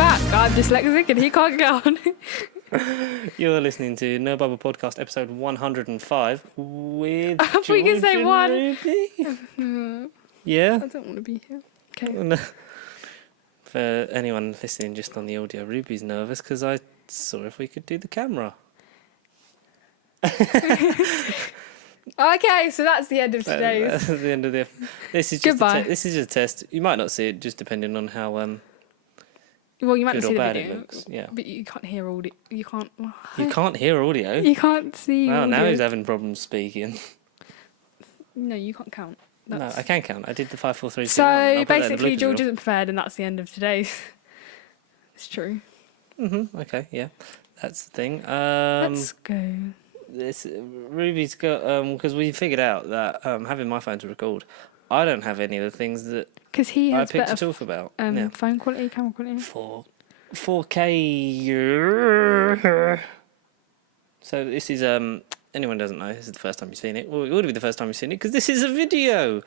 back. I'm dyslexic and he can't count. You're listening to No Bubble Podcast, episode 105 with I George can say and one. Ruby. Yeah? I don't want to be here. Okay. No. For anyone listening just on the audio, Ruby's nervous because I saw if we could do the camera. Okay, so that's the end of today's. That's the end of the. This is just Goodbye. this is just a test. You might not see it, just depending on how Well, you might good not or see the bad video, it looks. Yeah. but you can't hear audio. You can't. You can't hear audio. You can't see. Wow, audio. now he's having problems speaking. No, you can't count. No, I can count. I did the 5, 4, 3, 2, 1. So I'll put that in the basically, bloopers George reel. isn't prepared, and that's the end of today's. It's true. Okay, yeah, that's the thing. Let's go. This Ruby's got because we figured out that having my phone to record, I don't have any of the things that Because he I has picked to better talk about. phone quality, camera quality. 4K. So this is anyone doesn't know, this is the first time you've seen it. Well, it would be the first time you've seen it because this is a video.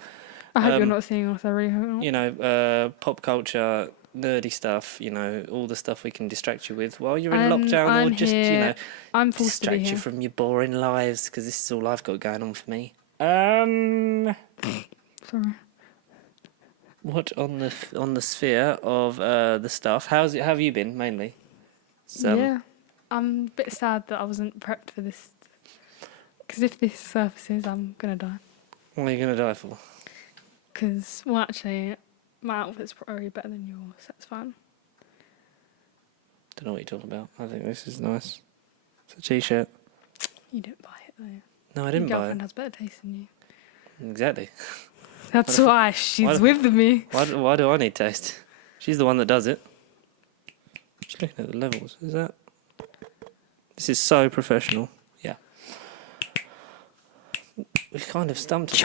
I hope you're not seeing us. I really hope not. You know, pop culture, nerdy stuff. You know, all the stuff we can distract you with while you're in lockdown, I'm or just here. I'm forced to be distract you here. from your boring lives because this is all I've got going on for me. Sorry. What on the sphere of the stuff? How have you been mainly? Yeah, I'm a bit sad that I wasn't prepped for this. Because if this surfaces, I'm gonna die. What are you gonna die for? Because actually, my outfit's probably better than yours. That's fine. Don't know what you're talking about. I think this is nice. It's a t-shirt. You didn't buy it though. No, I Your didn't buy girlfriend it. has better taste than you. Exactly. That's why she's with me. Why do I need taste? She's the one that does it. Just looking at the levels. Is that? This is so professional. Yeah. We've kind of stumped it.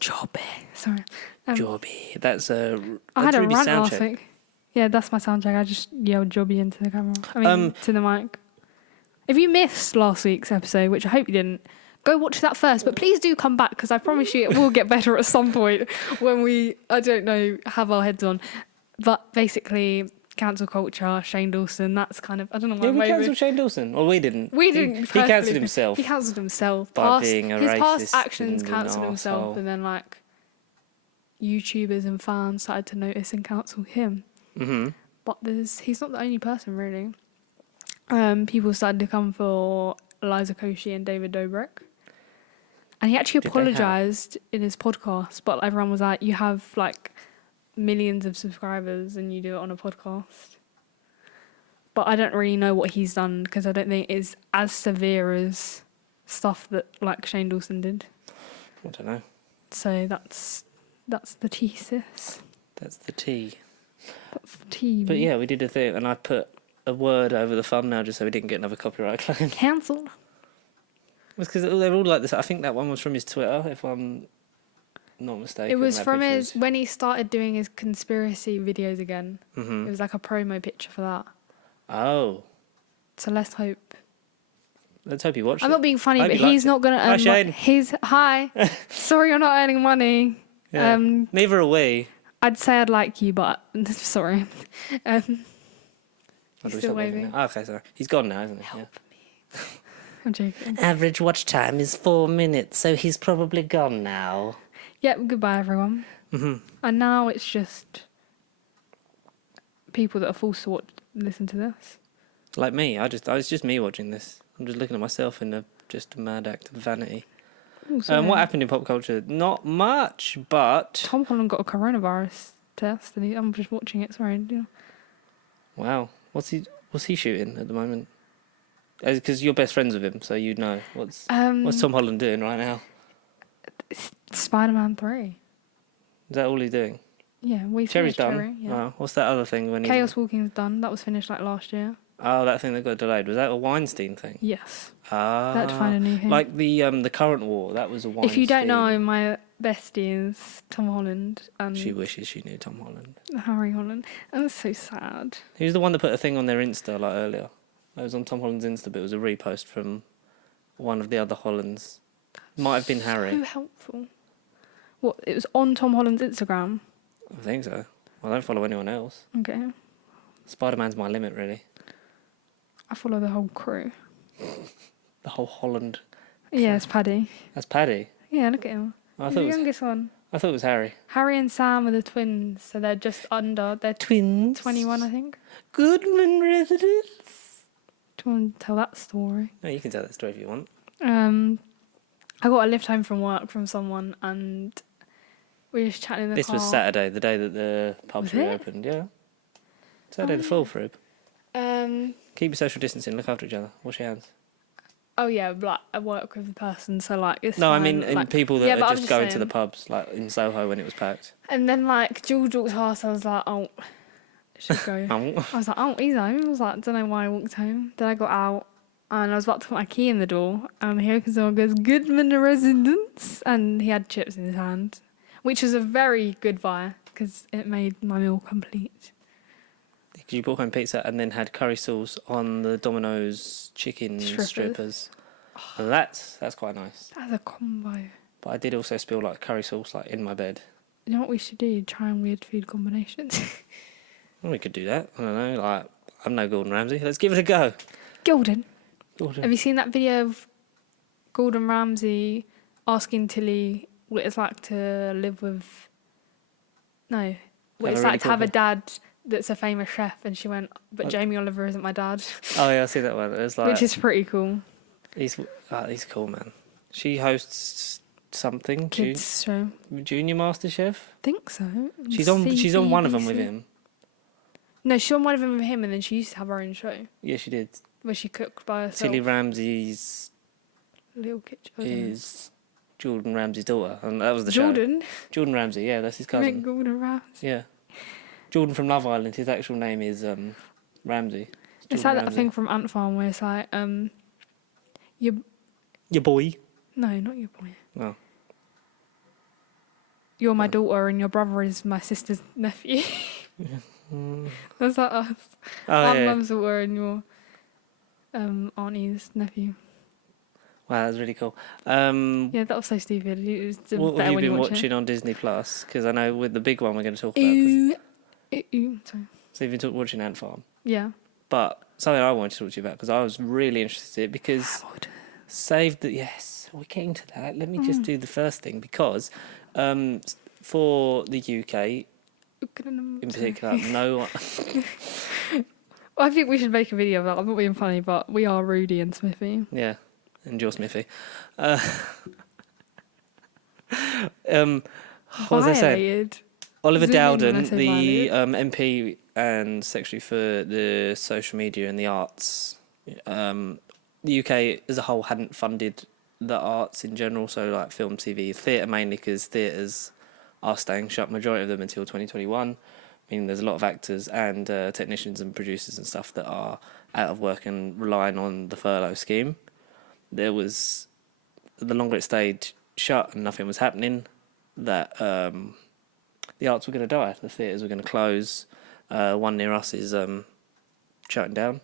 Jobby. Sorry. Jobby. That's a. I had a Ruby's rant sound last check. week. Yeah, that's my sound check. I just yelled Jobby into the camera. I mean, to the mic. If you missed last week's episode, which I hope you didn't, go watch that first. But please do come back because I promise you it will get better at some point when we, I don't know, have our heads on. But basically, cancel culture, Shane Dawson, that's kind of, I don't know why. Did we cancel Shane Dawson? Or we didn't? We didn't. He cancelled himself. He cancelled himself. By being a his racist past actions and an cancelled himself, arsehole. and then like YouTubers and fans started to notice and cancel him. Mm-hmm. But he's not the only person really. People started to come for Liza Koshy and David Dobrik. And he actually apologised in his podcast, but everyone was like, you have like millions of subscribers and you do it on a podcast. But I don't really know what he's done because I don't think it's as severe as stuff that like Shane Dawson did. I don't know. So that's the thesis. That's the T. That's the tea. But yeah, we did a thing, and I put a word over the thumbnail just so we didn't get another copyright claim. Cancelled. It's because they're all like this. I think that one was from his Twitter, if I'm not mistaken. It was that from picture his when he started doing his conspiracy videos again. Mhm. It was like a promo picture for that. Oh, So let's hope. let's hope you watched I'm it. not being funny, I hope but you liked he's it. not going to Hi, earn Shane. Hi. Sorry you're not earning money. Yeah. Neither are we. I'd say I'd like you, but sorry. Oh, do we still stop waving waving. now? Oh, okay, sorry. He's gone now, isn't he? Help I'm joking. Average watch time is 4 minutes, so he's probably gone now. Yep, goodbye everyone. Mm-hmm. And now it's just people that are forced to listen to this. Like me, it's just me watching this. I'm just looking at myself in just a mad act of vanity. Also, What happened in pop culture? Not much, but Tom Holland got a coronavirus test, and I'm just watching it. Sorry. Yeah. wow, what's he shooting at the moment? Because you're best friends with him, so you'd know. What's Tom Holland doing right now? Spider-Man 3. Is that all he's doing? Yeah, we Cherry's finished done. Cherry. Yeah. Oh, what's that other thing when Chaos Walking's done. That was finished like last year. Oh, that thing that got delayed. Was that a Weinstein thing? Yes. Ah, They had to find a new thing. like the current war. That was a Weinstein. If you don't know, my bestie is Tom Holland and She wishes she knew Tom Holland. Harry Holland. And it's so sad. He was the one that put a thing on their Insta like earlier. It was on Tom Holland's Insta, but it was a repost from one of the other Hollands. Might have been Harry. So helpful. What? It was on Tom Holland's Instagram? I think so. I don't follow anyone else. Okay. Spider-Man's my limit, really. I follow the whole crew. The whole Holland. Yeah, it's Paddy. That's Paddy. Yeah, look at him. I He's thought the it was. youngest one. I thought it was Harry. Harry and Sam are the twins, so they're just under. They're Twins. 21, I think. Goodman residents. Do you want to tell that story? No, you can tell that story if you want. I got a lift home from work from someone, and we were just chatting in the This car. was Saturday, the day that the pubs Was it? reopened. Yeah. Saturday the 4th, Rib. Um. Keep your social distancing. Look after each other. Wash your hands. Oh yeah, like I work with the person, so like it's No, I fine. mean in like, people that yeah, but are I'm just going to the saying. pubs, like in Soho when it was packed. And then like George walked past, I was like, oh, should go. Oh. I was like, oh, he's home. I was like, don't know why I walked home. Then I got out and I was about to put my key in the door, and he opens the door and goes, Goodman residence, and he had chips in his hand, which was a very good buy because it made my meal complete. Because you brought home pizza and then had curry sauce on the Domino's chicken strippers. And that's quite nice. That's a combo. But I did also spill like curry sauce like in my bed. You know what we should do? Try and weird food combinations. Well, we could do that. I don't know. Like I'm no Gordon Ramsay. Let's give it a go. Gordon. Gordon. Have you seen that video of Gordon Ramsay asking Tilly what it's like to live with... No. What Have it's a really like to have cool a dad that's a famous chef, and she went, but Jamie Oliver isn't my dad. Oh yeah, I see that one. It's like Which is pretty cool. he's cool, man. She hosts something. Kids show. Junior MasterChef. Think so. She's on one of them with CBBC. him. No, she's on one of them with him, and then she used to have her own show Yeah, she did. where she cooked by herself. Tilly Ramsey's Little kitchen. I don't know. is Jordan Ramsey's daughter, and that was the Jordan. show. Jordan Ramsey, yeah, that's his I meant cousin. Gordon Ramsay. Yeah, Jordan from Love Island. His actual name is Ramsey. It's Jordan like that Ramsey. thing from Ant Farm where it's like, your Your boy. no, not your boy. Oh. You're my daughter and your brother is my sister's nephew. That's like us. Oh I'm yeah. mum's daughter and your auntie's nephew. Wow, that's really cool. Yeah, that was so stupid. It was What better have you when been you watch watching it. on Disney Plus? Because I know with the big one we're going to talk about. Sorry. So you've been watching Ant Farm. Yeah. But something I wanted to talk to you about because I was really interested because yes, we're getting to that. Let me just do the first thing because for the UK in particular, no one. I think we should make a video of that. I'm not being funny, but we are Rudy and Smithy. Yeah, and Joe Smithy. What was I saying? Violated. Oliver Zoom in when I Dowden, say the violated. MP and Secretary for the Social Media and the Arts, the UK as a whole hadn't funded the arts in general, so like film, TV, theatre mainly, because theatres are staying shut, majority of them until 2021. Meaning there's a lot of actors and technicians and producers and stuff that are out of work and relying on the furlough scheme. There was, the longer it stayed shut and nothing was happening, that the arts were going to die. The theatres were going to close. One near us is shutting down.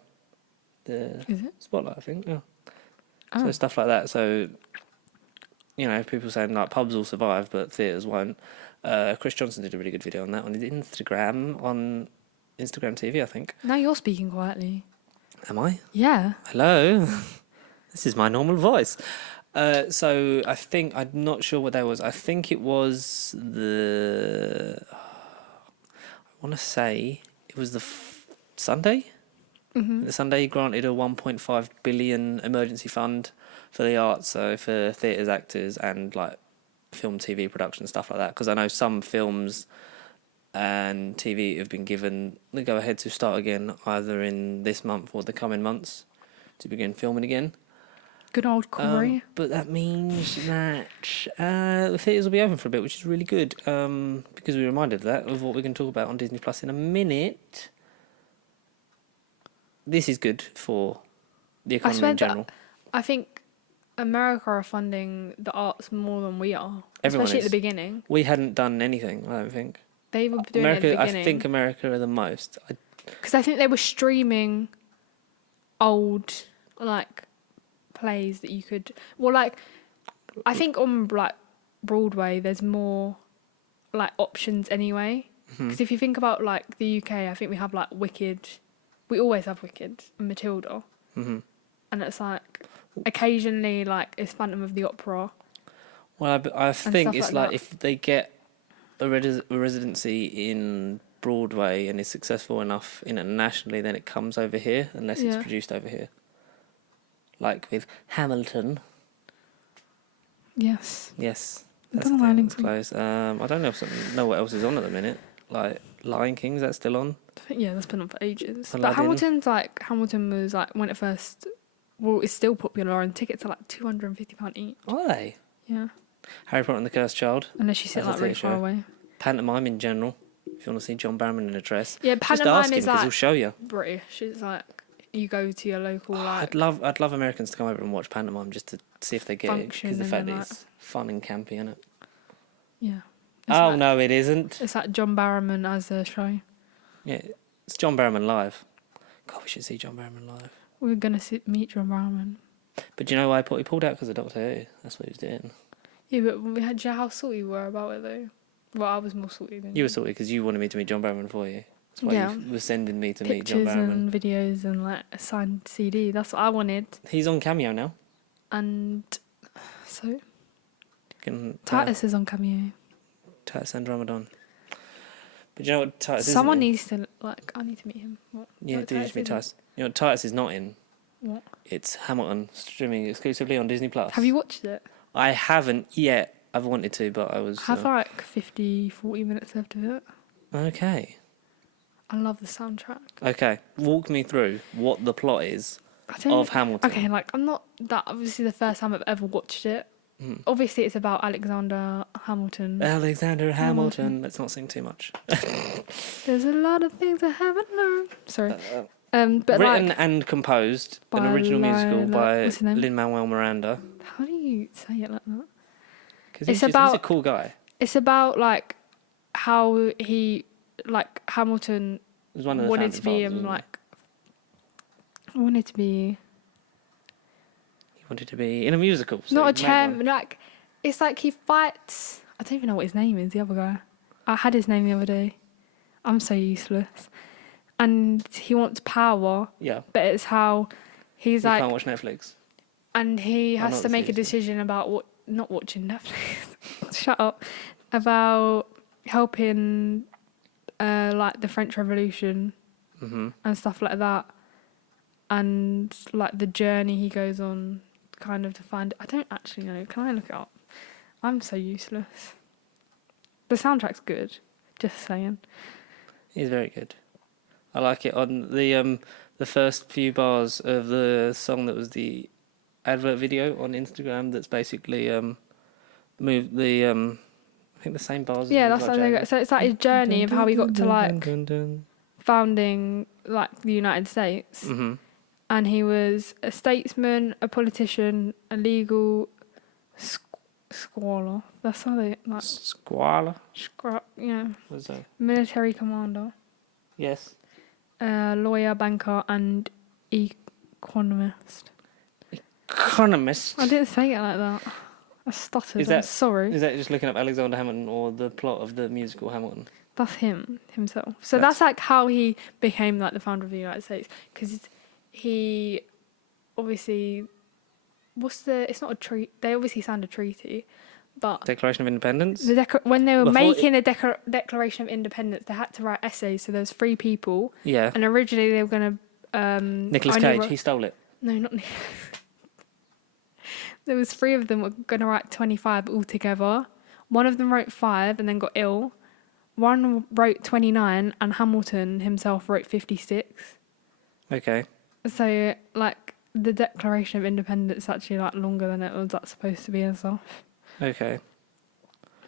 The Is it? Spotlight, I think. Yeah. Oh. So stuff like that. So, people saying like pubs will survive, but theatres won't. Chris Johnson did a really good video on that on Instagram TV, I think. Now you're speaking quietly. Am I? Yeah. Hello. This is my normal voice. So I think, I'm not sure what that was. I think it was I want to say it was the Sunday. Mm-hmm. The Sunday granted a 1.5 billion emergency fund for the arts, so for theatres, actors, and like film, TV production, stuff like that. Because I know some films and TV have been given the go ahead to start again either in this month or the coming months to begin filming again. Good old Corey. But that means that the theatres will be open for a bit, which is really good because we reminded that of what we're going to talk about on Disney Plus in a minute. This is good for the economy in general. I think America are funding the arts more than we are, Everyone especially is. at the beginning. We hadn't done anything, I don't think. They were doing it at the America, beginning. I think America are the most. Because I think they were streaming old, like, plays that you could... Well, like, I think on, like, Broadway, there's more, like, options anyway. Because if you think about like the UK, I think we have like Wicked. We always have Wicked and Matilda, Mm-hmm. and it's like occasionally like it's Phantom of the Opera. Well, I think stuff it's like like that. if they get a residency in Broadway and is successful enough internationally, then it comes over here unless it's Yeah. produced over here. Like with Hamilton. Yes. Yes, I that's don't the know thing. why That's close. I don't know what else is on at the minute. Like Lion King, is that still on? Yeah, that's been on for ages. But Aladdin. Hamilton was like when it first. Well, it's still popular, and tickets are like £250 each. Are they? Yeah. Harry Potter and the Cursed Child. Unless you sit As a like really theatre far show. away. Pantomime in general. If you want to see John Barrowman in a dress, Yeah, just pantomime ask him is because like he'll show you. British. It's like you go to your local like I'd love Americans to come over and watch pantomime just to see if they get it function because the and fact then, that like- it's fun and campy, isn't it? yeah. Oh like, no, it isn't. It's like John Barrowman as a show. Yeah, it's John Barrowman live. God, we should see John Barrowman live. We're gonna meet John Barrowman. But do you know why he pulled out? Because of Doctor Who. That's what he was doing. Yeah, but we had how salty you were about it though. Well, I was more salty than You were salty because you wanted me to meet John Barrowman for you. That's why Yeah. you were sending me to meet John Pictures Barrowman. and videos and like a signed CD. That's what I wanted. He's on Cameo now. And so Can, Titus is on Cameo. Titus and Ramadan. But do you know what Titus is? Someone needs to like. I need to meet him. What? Yeah, What do you just meet is Titus? You know what Titus is not in? What? It's Hamilton streaming exclusively on Disney Plus. Have you watched it? I haven't yet. I've wanted to, but I was. I have like 40 minutes left of it. Okay. I love the soundtrack. Okay. Walk me through what the plot is I don't, of Hamilton. Okay, like I'm not that obviously the first time I've ever watched it. Obviously, it's about Alexander Hamilton. Alexander Hamilton. Let's not sing too much. There's a lot of things I haven't learned. Sorry. But Written like, and composed, an by original musical by what's his name? Lin-Manuel Miranda. How do you say it like that? Because It's he's a about- cool guy. It's about like how he like Hamilton He was one of the wanted to be founding fathers, wasn't he? wanted to be He wanted to be in a musical. So not a he made chairman. one. Like it's like he fights. I don't even know what his name is. The other guy. I had his name the other day. I'm so useless. And he wants power, Yeah. but it's how he's You like, can't watch Netflix. and he I'm has not to make a serious. decision about what not watching Netflix. Shut up. About helping, like the French Revolution Mm-hmm. and stuff like that, and like the journey he goes on, kind of to find. I don't actually know. Can I look it up? I'm so useless. The soundtrack's good. Just saying. He's very good. I like it on the first few bars of the song that was the advert video on Instagram. That's basically moved the I think the same bars. as Yeah, it was, that's like, how they go. Jagged. So it's like his journey of how he got to like Dun, dun. founding like the United States, Mhm. and he was a statesman, a politician, a legal squaller. That's how they like Squala. yeah, What's that? military commander, Yes. lawyer, banker, and economist. Economist. I didn't say it like that. I stuttered. Is I'm that- sorry. Is that just looking up Alexander Hamilton or the plot of the musical Hamilton? That's himself. So That's- that's like how he became like the founder of the United States, because he obviously it's not a treaty. They obviously signed a treaty, but Declaration of Independence. when they were Before making a Declaration of Independence, they had to write essays. So there was 3 people, Yeah. and originally they were going to Nicolas only Cage. wrote- He stole it. No, not there was 3 of them were going to write 25 altogether. One of them wrote 5 and then got ill. One wrote 29, and Hamilton himself wrote 56. Okay. So, like, the Declaration of Independence is actually, like, longer than it was supposed to be and stuff. Okay.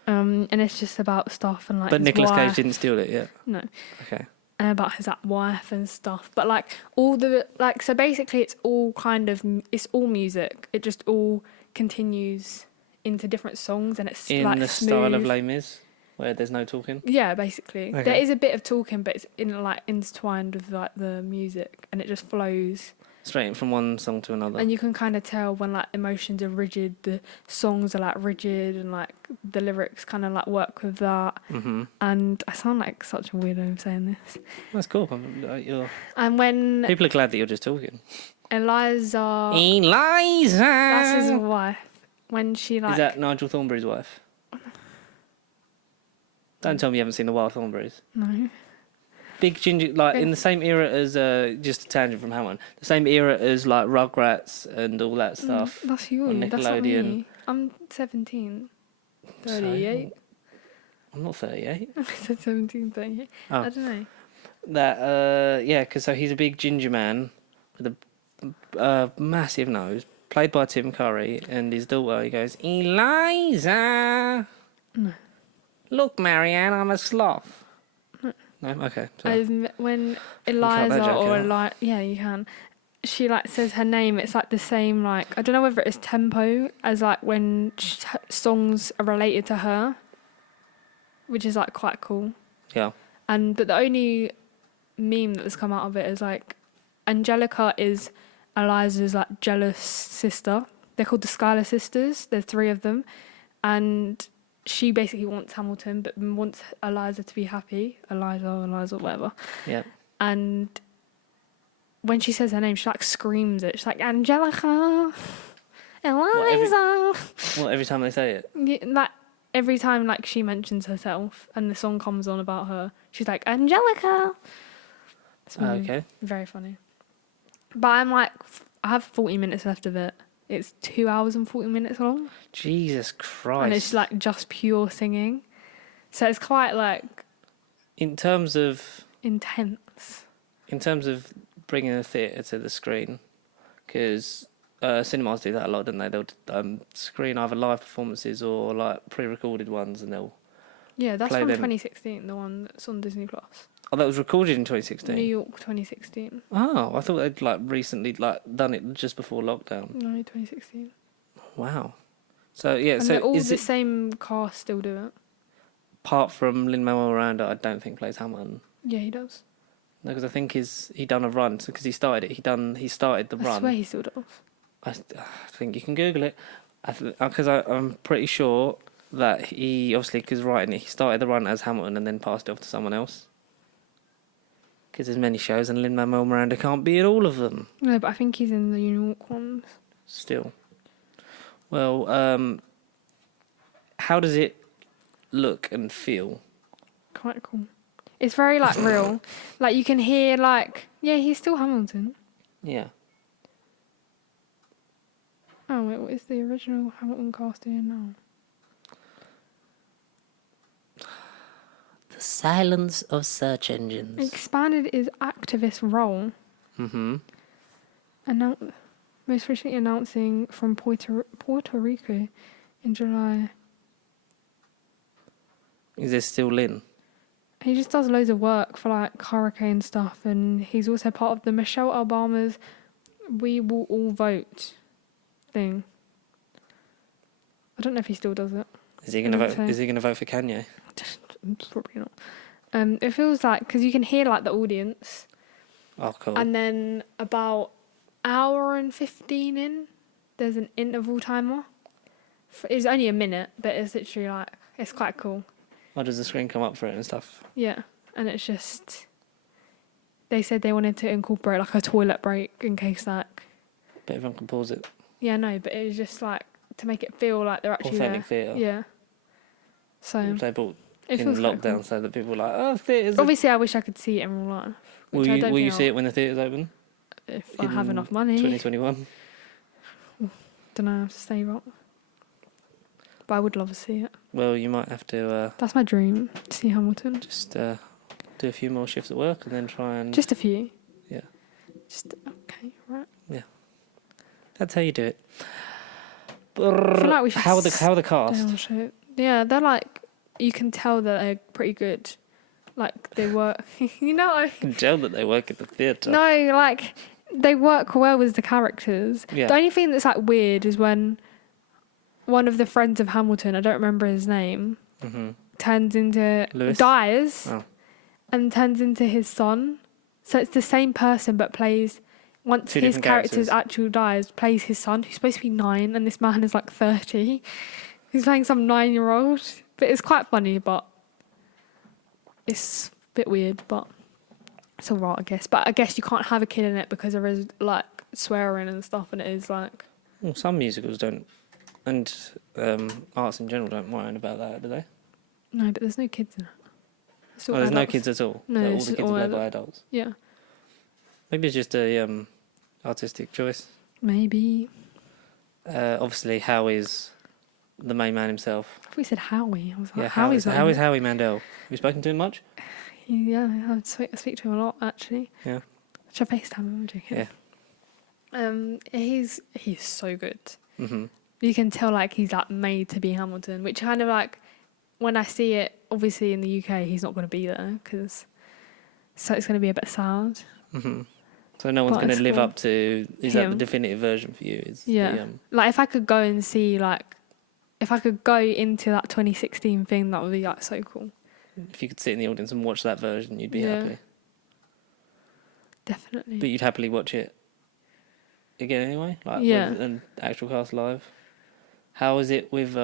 And it's just about stuff and, like, But his Nicolas Cage wife. didn't steal it yet. No. Okay. And about his like, wife and stuff. But, like, all the... Like, so basically it's all kind of... It's all music. It just all continues into different songs, and it's, In like, the style of smooth. Les Mis, where there's no talking. Yeah, basically. Okay. There is a bit of talking, but it's intertwined with like the music, and it just flows. Straight from one song to another. And you can kind of tell when like emotions are rigid, the songs are like rigid, and like the lyrics kind of like work with that. Mm-hmm. And I sound like such a weirdo saying this. That's cool. And when People are glad that you're just talking. Eliza, Eliza! that's his wife. When she like, Is that Nigel Thornberry's wife? Don't tell me you haven't seen The Wild Thornberrys. no, Big ginger, like in the same era as just a tangent from Hamilton. The same era as like Rugrats and all that stuff. that's you. on That's not Nickelodeon. me. I'm 17. Sorry, 38. I'm not 38. I said 17, 38. Oh. I don't know. That yeah, because so he's a big ginger man with a massive nose, played by Tim Curry, and his daughter. He goes, Eliza. No. Look, Marianne, I'm a sloth. No, okay. Sorry. When cut that Eliza joke or out. yeah, you can. She like says her name. It's like the same. Like I don't know whether it's tempo as like when songs are related to her, which is like quite cool. Yeah. But the only meme that has come out of it is like Angelica is Eliza's like jealous sister. They're called the Schuyler sisters. There's 3 of them, and she basically wants Hamilton, but wants Eliza to be happy. Eliza, whatever. Yeah. And when she says her name, she like screams it. She's like, Angelica, Eliza. Every time they say it. Yeah, like every time like she mentions herself and the song comes on about her, she's like, Angelica. It's Okay. very funny. But I'm like, I have 40 minutes left of it. It's 2 hours and 40 minutes long. Jesus Christ. And it's like just pure singing. So it's quite like in terms of intense. bringing the theatre to the screen, because cinemas do that a lot, don't they? They'll screen either live performances or like pre-recorded ones, and they'll. Yeah, that's Play from them. 2016, the one that's on Disney Plus. Oh, that was recorded in 2016. New York 2016. Oh, I thought they'd like recently like done it just before lockdown. No, 2016. Wow. So yeah, And so all is the it same cast still do it. apart from Lin-Manuel Miranda? I don't think plays Hamilton. Yeah, he does. No, because I think he done a run. So because he started it, he started the I run. swear he still does. I think you can Google it. Because I'm pretty sure that he obviously because writing it, he started the run as Hamilton and then passed it off to someone else. Because there's many shows and Lin-Manuel Miranda can't be in all of them. No, but I think he's in the New York ones. Still. Well, how does it look and feel? Quite cool. It's very like real. Like you can hear like, yeah, he's still Hamilton. Yeah. Oh wait, what is the original Hamilton cast doing now? The silence of search engines. Expanded his activist role. Mm-hmm. Most recently announcing from Puerto Rico in July. Is there still Lin? He just does loads of work for like hurricane stuff, and he's also part of the Michelle Obama's "We Will All Vote" thing. I don't know if he still does it. Is he gonna vote? Is he gonna vote for Kanye? Probably not. It feels like because you can hear like the audience, Oh, cool. and then about hour and 15 in, there's an interval timer. It's only a minute, but it's literally like it's quite cool. Oh, does the screen come up for it and stuff? Yeah, and it's just they said they wanted to incorporate like a toilet break in case like. But everyone can pause it. Yeah, no, but it was just like to make it feel like they're actually Authentic there. theatre. Yeah. So They bought it in feels quite lockdown cool. so that people were like, oh, theatres. Obviously, I wish I could see it in real life. Will you see it when the theatre's open? If I have in enough money. 2021. Don't know. I have to save up. But I would love to see it. Well, you might have to That's my dream. To see Hamilton. just do a few more shifts at work and then try and. Just a few. Yeah. Just okay, right. That's how you do it. I feel like we should How are the cast? show. Yeah, they're like you can tell that they're pretty good. Like they work, you know. I can tell that they work at the theatre. No, like they work well with the characters. Yeah. The only thing that's like weird is when one of the friends of Hamilton, I don't remember his name, turns into Lewis? dies Oh. and turns into his son. So it's the same person but plays once Two his different character's characters. actual dies, plays his son, who's supposed to be 9, and this man is like 30. He's playing some 9-year-old. But it's quite funny, but it's a bit weird, but it's alright, I guess. But I guess you can't have a kid in it because there is like swearing and stuff, and it is like. Well, some musicals don't, and arts in general don't mind about that, do they? No, but there's no kids in it. It's all There's no adults. kids at all. No, All it's the kids all are played by adults. Yeah, Maybe it's just a artistic choice. maybe. Obviously, Howie's the main man himself. I thought we said Howie. I was like, Yeah, Howie's not in Howie's it. Howie Mandel. Have you spoken to him much? Yeah, I speak to him a lot actually. Yeah. Should I FaceTime him? I'm joking. Yeah. He's so good. Mm-hmm. You can tell like he's like made to be Hamilton, which kind of like when I see it, obviously in the UK he's not going to be there so it's going to be a bit sad. Mm-hmm. So no one's But going to it's live cool. up to. Is that the Him. definitive version for you? Is Yeah. The, Like if I could go and see like if I could go into that 2016 thing, that would be like so cool. if you could sit in the audience and watch that version, you'd be Yeah. happy. Definitely. But you'd happily watch it again anyway, like Yeah. with an actual cast live. How is it with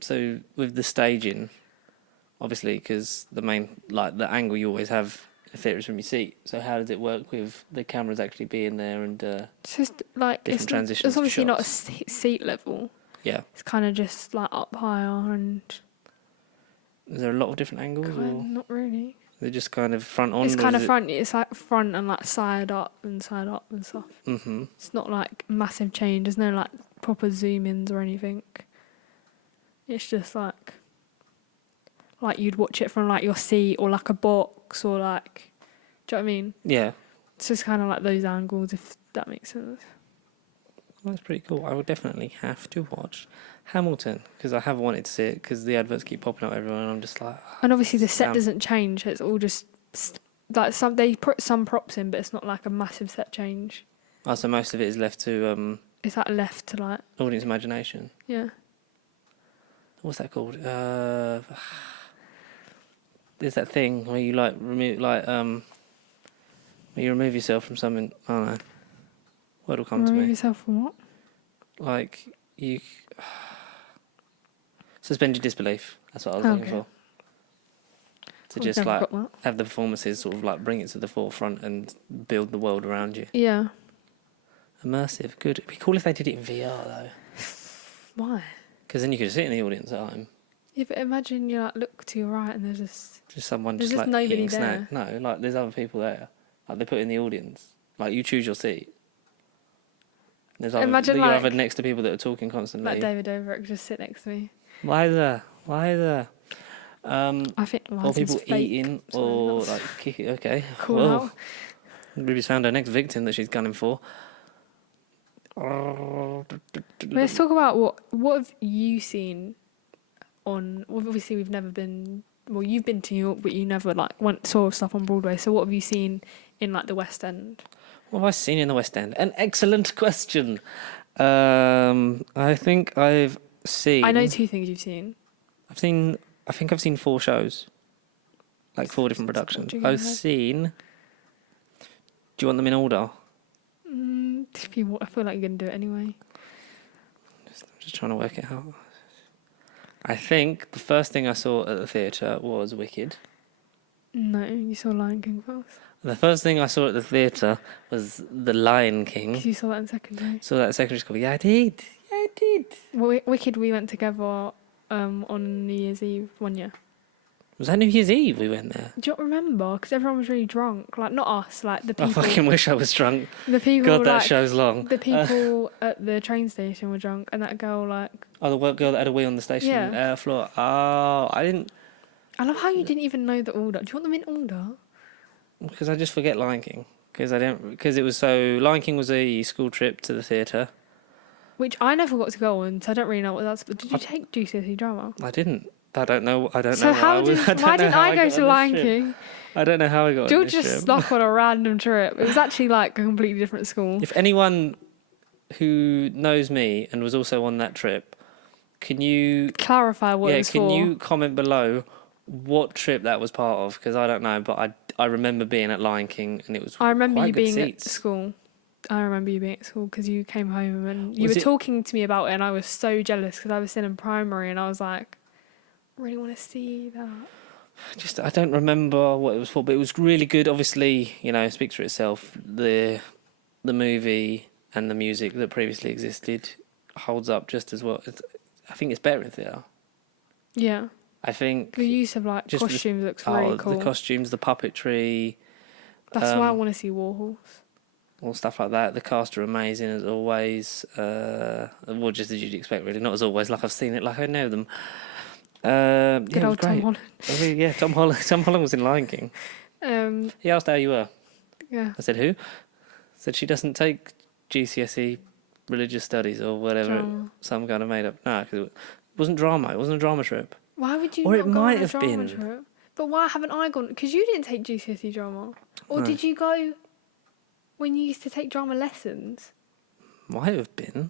so with the staging? Obviously, because the main the angle you always have in a theatre is from your seat. So how does it work with the cameras actually being there and It's just like different transitions it's to obviously not a shots? seat level. yeah? It's kind of just like up higher and Is there a lot of different angles, kind or not really. they're just kind of front on? It's kind of front. It's like front and like side up and stuff. Mm-hmm. It's not like massive change. There's no like proper zoom ins or anything. It's just like you'd watch it from like your seat or like a box or like, do you know what I mean? Yeah, It's just kind of like those angles, if that makes sense. well, that's pretty cool. I would definitely have to watch Hamilton because I have wanted to see it because the adverts keep popping up everywhere, and I'm just like, And obviously the set Damn. doesn't change. It's all just like they put some props in, but it's not like a massive set change. oh, so most of it is left to It's like left to like, audience imagination. yeah. What's that called? There's that thing where you like remove where you remove yourself from something. I don't know. Word will come to Remove me. yourself from what? Like you suspend your disbelief. That's what I was looking Okay. for. To I've just never like got that. have the performances sort of like bring it to the forefront and build the world around you. Yeah. Immersive, good. It'd be cool if they did it in VR though, Why? because then you could sit in the audience at home. Yeah, but imagine you like look to your right and there's Just someone There's just just like nobody eating there. snack. No, like there's other people there. Like they put in the audience. Like you choose your seat. There's other, Imagine, you're like- either next to people that are talking constantly. like David Dobrik just sit next to me. Why there? I think Or Martin's people fake. eating Sorry, or that's like kicking. Okay. cool Well, out. Ruby's found her next victim that she's gunning for. Let's talk about what have you seen on. Well, obviously, we've never been. Well, you've been to New York, but you never like saw stuff on Broadway. So, what have you seen in like the West End? What have I seen in the West End? An excellent question. I think I've seen. I know 2 things you've seen. I think I've seen 4 shows. Like 4 different productions. What do you I've have? seen. Do you want them in order? If you, I feel like you're gonna do it anyway. I'm just trying to work it out. I think the first thing I saw at the theatre was Wicked. No, you saw Lion King first. The first thing I saw at the theatre was The Lion King. Because you saw that in secondary. Saw that at secondary school. Yeah, I did. Well, Wicked, we went together on New Year's Eve one year. Was that New Year's Eve we went there? Do you not remember? Because everyone was really drunk. Like, not us, like the I people. fucking wish I was drunk. The people, God, that like, show's long. the people at the train station were drunk, and that girl, like... Oh, the work girl that had a wee on the station Yeah. floor. Oh, I didn't... I love how you didn't even know the order. Do you want them in order? Because I just forget Lion King. Because it was so... Lion King was a school trip to the theatre. Which I never got to go on, so I don't really know what that's... But did you take GCSE drama? I didn't. I don't know. So how did... Why didn't I go to Lion King? King? I don't know how I got on George this just trip. snuck on a random trip. It was actually like a completely different school. If anyone who knows me and was also on that trip, can you Clarify what it was can for. you comment below what trip that was part of? Because I don't know, but I remember being at Lion King and it was I remember quite you good being at seats. school. I remember you being at school because you came home and you Was were it- talking to me about it, and I was so jealous because I was still in primary, and I was like, I really want to see that. I don't remember what it was for, but it was really good. Obviously, it speaks for itself. The movie and the music that previously existed holds up just as well. I think it's better in theatre. Yeah. I think The use of like just costumes looks really cool. the costumes, the puppetry, That's why I want to see Warhols. all stuff like that. The cast are amazing as always. Well, just as you'd expect, really. Not as always, like I've seen it, like I know them. Good it was old Tom great. Holland. Yeah, Tom Holland. Tom Holland was in Lion King. He asked how you were. Yeah. I said, who? Said she doesn't take GCSE religious studies or whatever. Drama. Some kind of made up. No, because it wasn't drama. It wasn't a drama trip. Why would you Or not it go might on a have drama been. trip? But why haven't I gone? Because you didn't take GCSE drama. Or No. did you go when you used to take drama lessons? Might have been.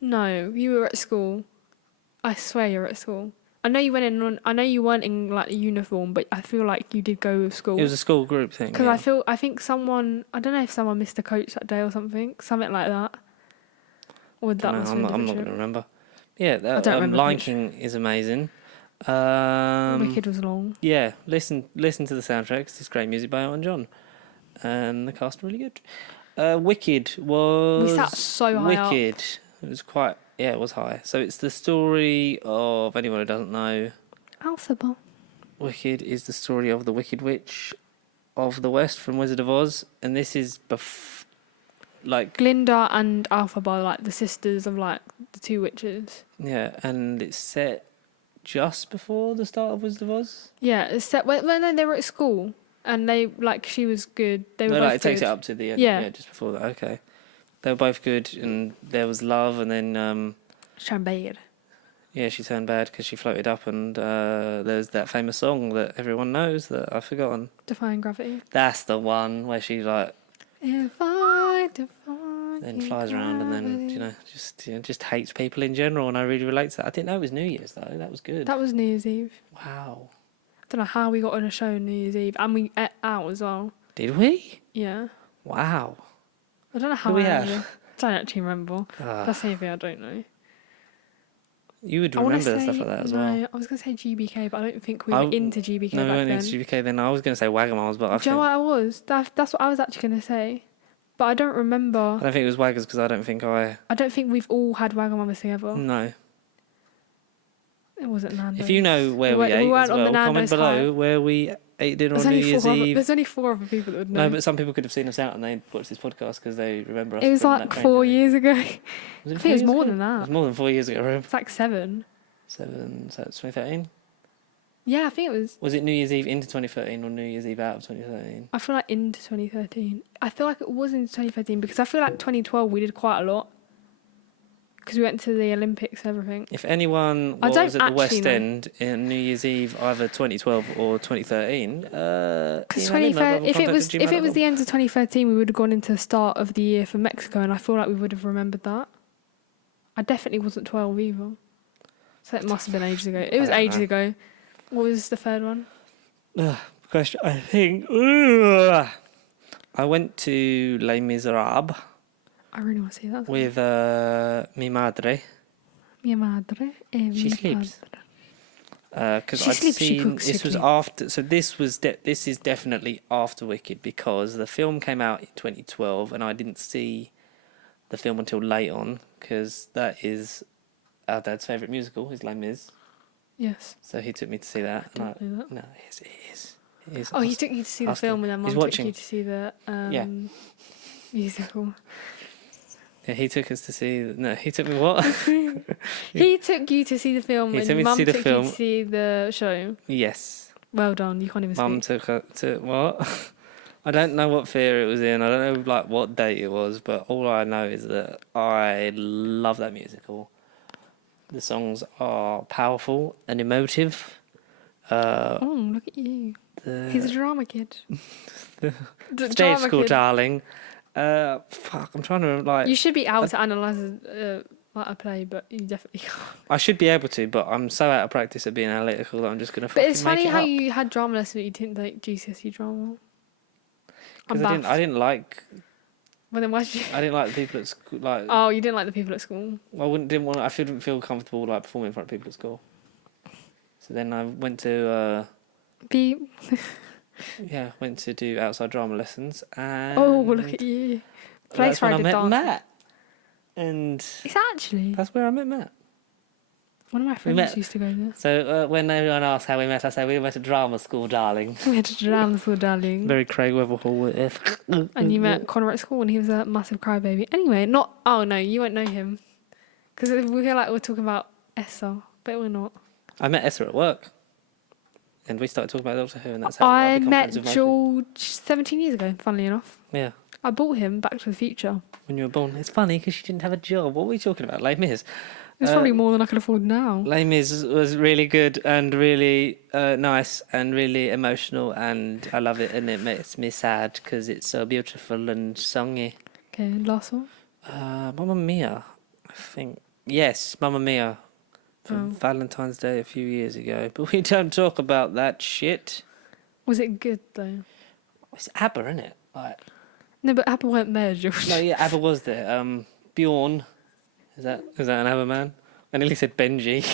No, you were at school. I swear you were at school. I know you went in. I know you weren't in like a uniform, but I feel like you did go with school. It was a school group thing. Because Yeah. I think someone. I don't know if someone missed a coach that day or something like that. Or that Dunno, was. I'm not going to remember. Yeah, I don't remember Lion which. King is amazing. Wicked was long. Yeah, listen to the soundtrack. It's great music by Elton John, and the cast are really good. Wicked was. We sat so high up. Wicked. It was quite. Yeah, it was high. So it's the story of anyone who doesn't know. Alphaba. Wicked is the story of the Wicked Witch of the West from Wizard of Oz, and this is like Glinda and Alphaba are like the sisters of like the two witches. yeah, and it's set just before the start of Wizard of Oz. Yeah, it's set. Well, no, they were at school, and they like she was good. They were No, both like, it takes good. it up to the end. Yeah. Just before that. Okay, they were both good, and there was love, and then Chambade. yeah, she turned bad because she floated up, and there's that famous song that everyone knows that I've forgotten. Defying gravity. That's the one where she like If I defy then flies around and then just hates people in general, and I really relate to that. I didn't know it was New Year's though. That was good. That was New Year's Eve. Wow. I don't know how we got on a show on New Year's Eve, and we ate out as well. Did we? Yeah. Wow. I don't know how Who we I have? remember. Don't actually remember. Ah. That's the only thing I don't know. You would I wanna remember say, stuff like that as no, well. I was going to say GBK, but I don't think we I- were into GBK No, we back went then. into GBK then. I was going to say Wagamama's, but I Do you know what I was? That's what I was actually going to say. But I don't remember. don't think it was Waggers because I don't think I don't think we've all had Wagamamas together. No. It wasn't Nando's. If you know where we weren't- ate weren't as on the well, comment Nando's below hype. where we ate dinner There's on New only, Year's Eve. there's only 4 other people that would know. No, but some people could have seen us out and they watched this podcast because they remember us. It was from like that train 4 journey. years ago. Was I it think 4 it was years more ago? than that. It was more than 4 years ago, Rob. It's like 7. 7, so it's 2013. Yeah, I think it was. Was it New Year's Eve into 2013 or New Year's Eve out of 2013? I feel like into 2013. I feel like it was into 2013 because I feel like 2012 we did quite a lot. Because we went to the Olympics and everything. If anyone I don't was at the West actually know. End in New Year's Eve, either 2012 or 2013, Because if it was the end of 2013, we would have gone into the start of the year for Mexico, and I feel like we would have remembered that. I definitely wasn't 12 either. So it must have been ages ago. It was don't ages know. ago. What was the third one? Question, I think. I went to Les Miserables I really want to see that. with mi madre. Mi madre e mi She sleeps. padre. Because She I'd sleeps, she seen cooks, this she was cleans. after. So this is definitely after Wicked because the film came out in 2012 and I didn't see the film until late on because that is our dad's favourite musical is Les Mis. Yes. So he took me to see that. I didn't know that. No, it is. It is. Oh, he took you to see the ask him. film, and then He's Mum took watching. you to see the Yeah. musical. Yeah, he took us to see. No, he took me what? He took you to see the film, He and took me to Mum see the took film. you to see the show. Yes. Well done. You can't even Mum speak. took her to what? I don't know what theatre it was in. I don't know like what date it was, but all I know is that I love that musical. The songs are powerful and emotive. Oh, look at you. He's a drama kid. The Stage drama school kid. darling. Fuck, I'm trying to remember, like. You should be able to analyse like a play, but you definitely can't. I should be able to, but I'm so out of practice at being analytical that I'm just gonna. But it's fucking funny make it how up. you had drama lesson, but you didn't take GCSE drama. I'm Because I didn't baffed. like Well, then why did you? I didn't like the people at school. Like, Oh, you didn't like the people at school. I didn't feel comfortable like performing in front of people at school. So then I went to went to do outside drama lessons, and Oh, look at you. That's when I met dancing. Matt. And It's actually that's where I met Matt. one of my friends used to go there. So when everyone asks how we met, I say we went to drama school, darling. We had to drama school, darling. Very Craig Weatherhall. And you met Connor at school when he was a massive crybaby. Anyway, oh no, you won't know him. Because we feel like we're talking about Esther, but we're not. I met Esther at work. And we started talking about Doctor Who, and that's how I become met friends with most George 17 years ago, funnily enough. people. Yeah. I bought him Back to the Future. When you were born. It's funny because she didn't have a job. What were we talking about? Les Mis. It's probably more than I can afford now. Les Mis was really good and really nice and really emotional, and I love it, and it makes me sad because it's so beautiful and songy. Okay, last one. Mamma Mia, I think. Yes, Mamma Mia. For Valentine's Day a few years ago. But we don't talk about that shit. Was it good though? It's ABBA, isn't it? Like, No, but Apple weren't there, George. no, yeah, ABBA was there. Bjorn. Is that an ABBA man? I nearly said Benji.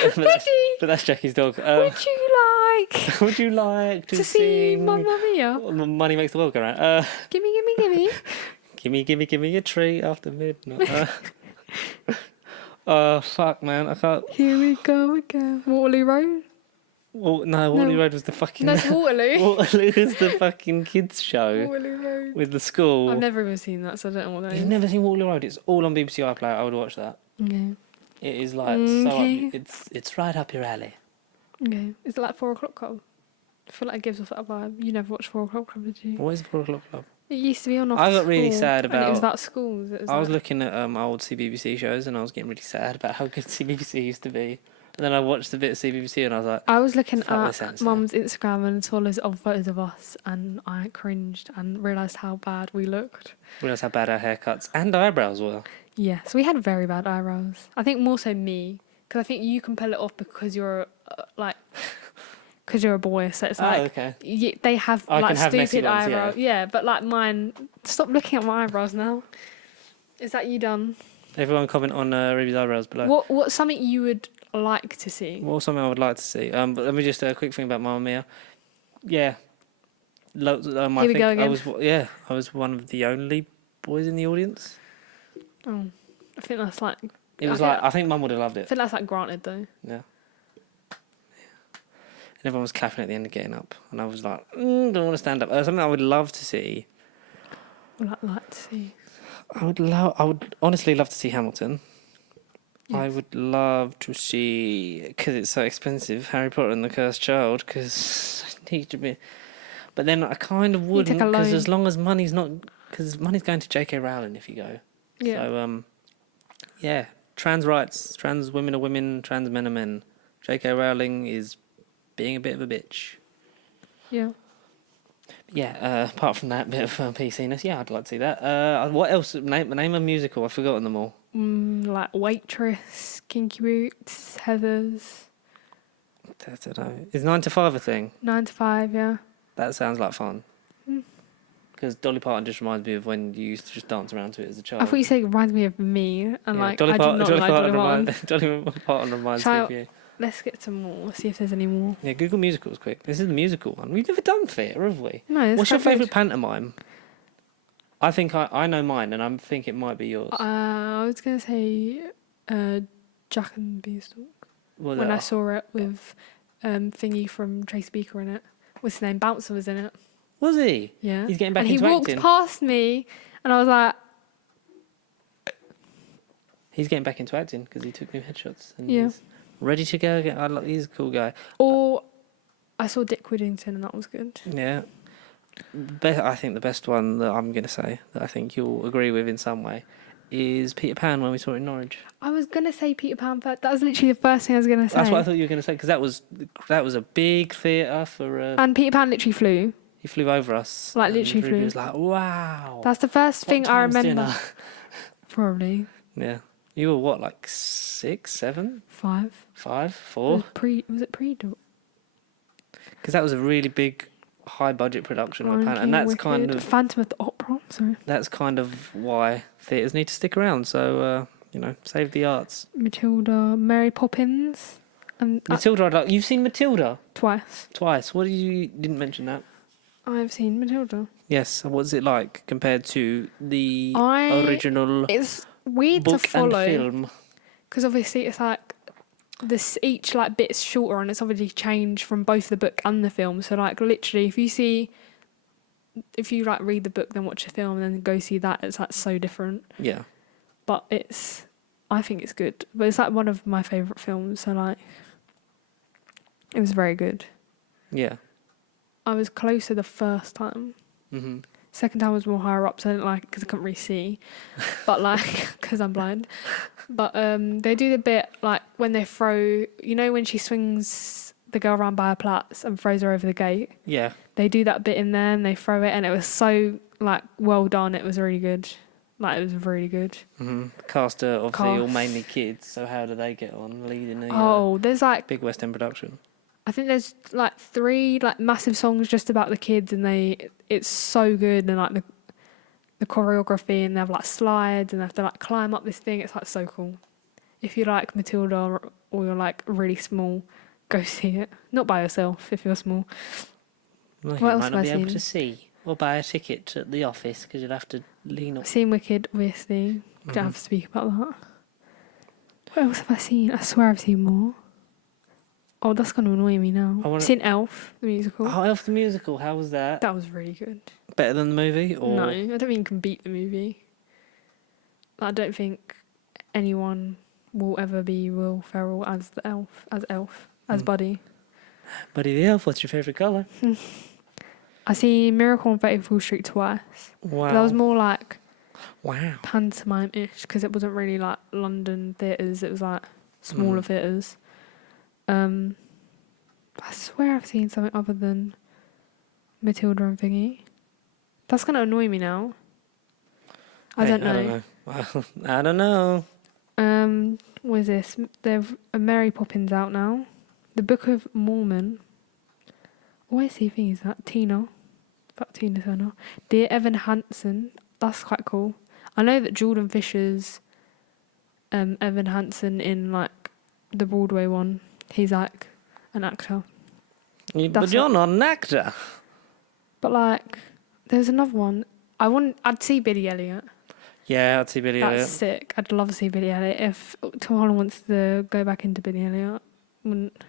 but that's Jackie's dog. Would you like Would you like to see sing Mamma Mia? Money Makes the World Go Round? Gimme. Give me a treat after midnight. Oh, fuck, man. I can't. Here we go again. Waterloo Road? Waterloo Road was the fucking... That's Waterloo. Waterloo was the fucking kids' show Waterloo Road. with the school. I've never even seen that, so I don't know what that is. You've never seen Waterloo Road? It's all on BBC iPlayer. I would watch that. Okay. It is like Okay. it's right up your alley. Okay. Is it like 4 o'clock club? I feel like it gives off that vibe. You never watched 4 o'clock club, did you? What is the 4 o'clock club? It used to be on. I got really sad and it was about... about schools. It was I was looking at old CBBC shows, and I was getting really sad about how good CBBC used to be. And then I watched a bit of CBBC, and I was like... I was looking Fuck, this at sounds Mum's Instagram and saw loads of photos of us, and I cringed and realised how bad we looked. Realised how bad our haircuts and eyebrows were. Yeah, so we had very bad eyebrows. I think more so me, because I think you can pull it off because you're because you're a boy. So it's like okay. they have I like can have messy stupid ones, eyebrows. Yeah, but like mine. Stop looking at my eyebrows now. Is that you done? Everyone comment on Ruby's eyebrows below. What's something you would like to see? What's something I would like to see? But let me just a quick thing about Mamma Mia. Yeah. Here we go again. I was one of the only boys in the audience. Oh, I think that's like. I think Mum would have loved I it. think that's like granted though. Yeah. And everyone was clapping at the end of getting up, and I was like, don't want to stand up. Something I would love to see. What I'd like to see. I would honestly love to see Hamilton. Yes. I would love to see, because it's so expensive, Harry Potter and the Cursed Child, because I need to be... But then I kind of wouldn't, because as long as money's not... Because money's going to J.K. Rowling if you go. Yeah. So, yeah. Trans rights. Trans women are women, trans men are men. J.K. Rowling is being a bit of a bitch. Yeah. Yeah, apart from that bit of PC-ness, yeah, I'd like to see that. What else? Name a musical. I've forgotten them all. Like Waitress, Kinky Boots, Heathers. I don't know. Is 9 to 5 a thing? 9 to 5, yeah. That sounds like fun. Because Dolly Parton just reminds me of when you used to just dance around to it as a child. I thought you said it reminds me of me, and Yeah, like Dolly I Parton, do not Dolly like Parton Dolly Parton. Dolly Parton reminds me of you. Let's get some more. See if there's any more. Yeah, Google musicals quick. This is the musical one. We've never done theatre, have we? No, it's What's your quite favourite good. pantomime? I think I know mine, and I think it might be yours. I was gonna say Jack and the Beanstalk when I saw it with Thingy from Tracy Beaker in it. What's his name? Bouncer was in it. Was he? Yeah. He's getting back and into he walked acting. past me, and I was like, He's getting back into acting because he took new headshots and Yeah. he's ready to go again. He's a cool guy. or I saw Dick Whittington, and that was good. Yeah. I think the best one that I'm going to say, that I think you'll agree with in some way, is Peter Pan when we saw it in Norwich. I was gonna say Peter Pan first. That was literally the first thing I was gonna say. That's what I thought you were going to say, because that was a big theatre for... And Peter Pan literally flew. he flew over us. Like, and literally Ruby flew. was like, wow. That's the first What thing I time's remember. dinner? Probably Yeah. You were what, like 6, 7, 5. 5, 4? Was it pre? Because that was a really big, high-budget production of a Pan, and that's kind of... Phantom of the Opera. Sorry. That's kind of why theatres need to stick around. So, save the arts. Matilda, Mary Poppins, and Matilda, you've seen Matilda? twice. Twice. What you didn't mention that? I've seen Matilda. Yes. What's it like compared to the original It's weird to book follow and film? because obviously it's like this each like bit's shorter and it's obviously changed from both the book and the film. So like literally, if you like read the book then watch the film and then go see that, it's like so different. Yeah. But I think it's good. But it's like one of my favourite films. So like, it was very good. Yeah. I was closer the first time. Mm-hmm. Second time was more higher up, so I didn't like it because I couldn't really see. But like, because I'm blind. But they do the bit like when they throw, when she swings the girl around by her plaits and throws her over the gate. Yeah. They do that bit in there and they throw it, and it was so like well done. It was really good. Like it was really good. Mm-hmm. Cast are obviously all mainly kids, so how do they get on leading a there's like big West End production? I think there's like 3 like massive songs just about the kids, and it's so good, and like the choreography, and they have like slides and they have to like climb up this thing. It's like so cool. If you like Matilda or you're like really small, go see it. Not by yourself if you're small. Well, What you else might have not I be able seen? to see or buy a ticket at the office because you'll have to lean up. Seen Wicked, obviously. Don't have to speak about that. What else have I seen? I swear I've seen more. Oh, that's going to annoy me now. I've seen Elf, the musical. Oh, Elf the musical. How was that? That was really good. Better than the movie? Or? No, I don't think you can beat the movie. I don't think anyone will ever be Will Ferrell as Buddy. Buddy the Elf, what's your favourite colour? I seen Miracle on 34th Street twice. Wow. But that was more like wow pantomime-ish because it wasn't really like London theatres. It was like smaller theatres. I swear I've seen something other than Matilda and Thingy. That's going to annoy me now. I don't know. Well, I don't know. What is this? There's a Mary Poppins out now. The Book of Mormon. Oh, I see things that Tina. Fuck Tina Turner. Dear Evan Hansen. That's quite cool. I know that Jordan Fisher's Evan Hansen in like the Broadway one. He's like an actor. But you're not an actor. But like, there's another one. I'd see Billy Elliot. Yeah, I'd see Billy Elliot. That's sick. I'd love to see Billy Elliot. If Tom Holland wants to go back into Billy Elliot, wouldn't.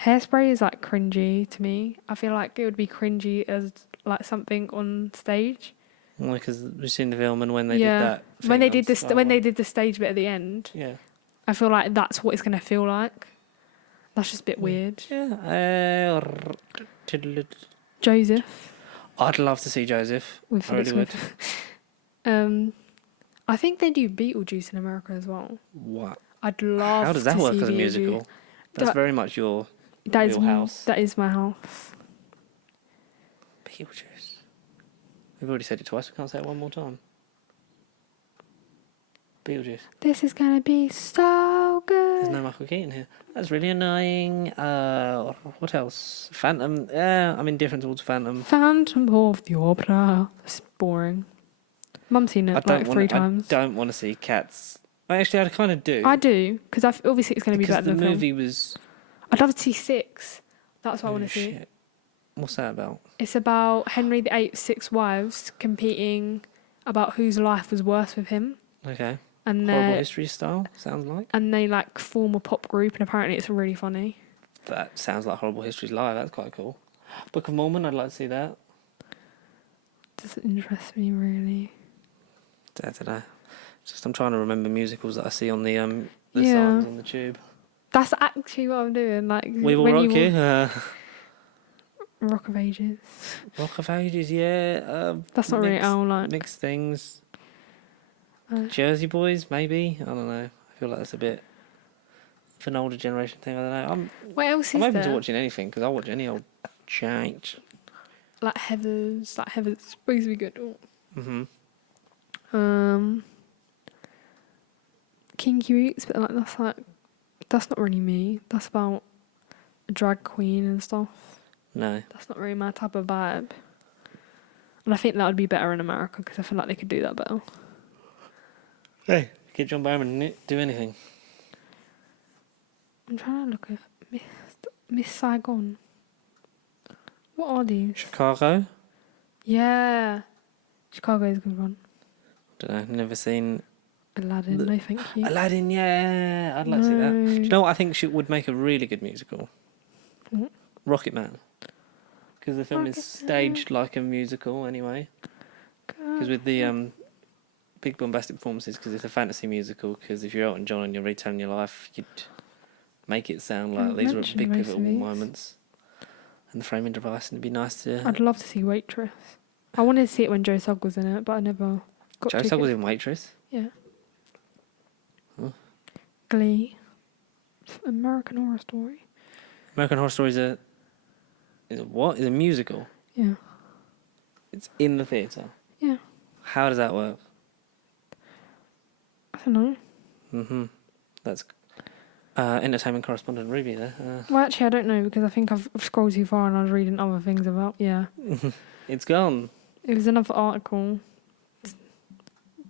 Hairspray is like cringy to me. I feel like it would be cringy as like something on stage. Well, because we've seen the film, and when they did that, when they did the stage bit at the end, I feel like that's what it's gonna feel like. That's just a bit weird. Yeah. Joseph. I'd love to see Joseph. With I really would. I think they do Beetlejuice in America as well. What? I'd love. How does that to work see as a Beetlejuice. musical? That's very much your wheelhouse. That is my house. Beetlejuice. We've already said it twice. We can't say it one more time. Beetlejuice. This is gonna be so good. There's no Michael Keaton here. That's really annoying. What else? Phantom. Yeah, I'm indifferent towards Phantom. Phantom of the Opera. It's boring. Mum's seen it like 3 times. I don't want to see Cats. Actually, I kind of do. I do, because obviously it's going to be better than the film. Because the movie was... I'd love to see 6. That's what I want to see. Shit. What's that about? It's about Henry VIII's 6 wives competing about whose life was worse with him. Okay. And Horrible History style, sounds like. And they like form a pop group, and apparently it's really funny. That sounds like Horrible History's live. That's quite cool. Book of Mormon, I'd like to see that. Doesn't interest me really. I don't know. Just I'm trying to remember musicals that I see on the signs on the tube. That's actually what I'm doing. Like We Will Rock You. Rock of Ages. Rock of Ages, yeah. That's not really our like mixed things. Jersey Boys, maybe. I don't know. I feel like that's a bit of an older generation thing. I don't know. What else is I'm open there? to watching anything because I'll watch any old change. Like Heathers. Supposed to be good. Mm-hmm. Kinky Roots, but that's not really me. That's about a drag queen and stuff. No. That's not really my type of vibe. And I think that would be better in America because I feel like they could do that better. Hey, get John Barrowman to do anything. I'm trying to look at Miss Saigon. What are these? Chicago? Yeah. Chicago is a good one. Don't know, never seen... Aladdin, no thank you. Aladdin, yeah, I'd like to see that. Do you know what I think she would make a really good musical? What? Rocket Man. Because the film is staged like a musical anyway. Because with the big bombastic performances, because it's a fantasy musical, because if you're Elton John and you're retelling your life, you'd make it sound like these were big pivotal moments. And the framing device, and it'd be nice to... I'd love to see Waitress. I wanted to see it when Joe Sugg was in it, but I never got Joe Sugg was in Waitress? Yeah. Huh. Glee. American Horror Story. American Horror Story is a what? Is a musical? Yeah. It's in the theatre? Yeah. How does that work? I don't know. Mm-hmm. That's entertainment correspondent Ruby there. Well, actually, I don't know because I think I've scrolled too far and I was reading other things about... Yeah. It's gone. It was another article.